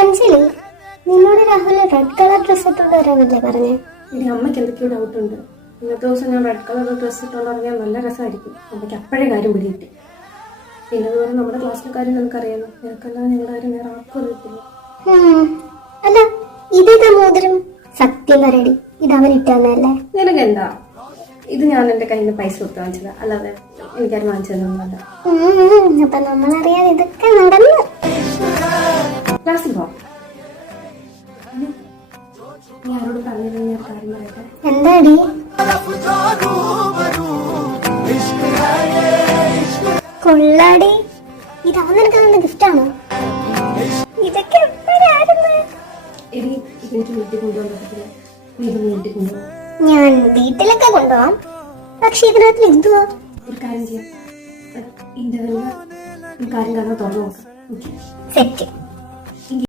അഞ്ജലി, നിന്നോട് Rahul red colour dress ഇട്ടോണ്ട് വരാനല്ലേ പറഞ്ഞേ? ഇനി അമ്മയ്ക്ക് എന്തൊക്കെയോ ഡൗട്ട് ഉണ്ട്. ഇന്നത്തെ ദിവസം ഞാൻ റെഡ് കളർ ഡ്രസ്സ് ഇട്ടോണ്ട് ഇറങ്ങിയാൽ നല്ല രസമായിരിക്കും. അമ്മയ്ക്ക് അപ്പോഴേ കാര്യം പിടികിട്ടി. പിന്നെ അതുപോലെ നമ്മുടെ ക്ലാസ്സിലെ കാര്യം നിനക്കറിയാമോ? നിനക്കല്ലാതെ ഞങ്ങളുടെ കാര്യം വേറെ ആർക്കും അറിയത്തില്ല. അല്ല, ഇതേതാ മോതിരം? സത്യം പറയടി, ഇത് അവൻ ഇട്ടല്ലേ? നിനക്കെന്താ? ഇത് ഞാൻ എന്റെ കയ്യിൽ നിന്ന് പൈസ കൊടുത്ത് വാങ്ങിച്ചതാ, അല്ലാതെ എനിക്കാരും വാങ്ങിച്ചു തന്നൊന്നുമല്ല. അപ്പൊ നമ്മളറിയാതെ ഇതൊക്കെ നടന്നു. ക്ലാസ്സിൽ പോവാം. നീ ആരോട് പറഞ്ഞില്ല ഞാൻ കാര്യം പറയട്ടെ. എന്താടി? കൊള്ളാടി, ഇത് അവൻ നിനക്ക് തന്ന ഗിഫ്റ്റാണോ? ഇതൊക്കെ എപ്പോഴായിരുന്നു? എനിക്ക് വീട്ടിൽ കൊണ്ടുപോകാൻ പറ്റത്തില്ല. നീ ഇത് വീട്ടിൽ കൊണ്ടുപോകാം. ഞാൻ വീട്ടിലൊക്കെ കൊണ്ടുപോവാം, പക്ഷെ ഇതിനകത്ത് എന്തുവാ? ഒരു കാര്യം ചെയ്യാം, ഇന്റർവെല്ലിന് ഈ കാര്യം കാരണം തുറന്നു നോക്കാം. സെറ്റ്.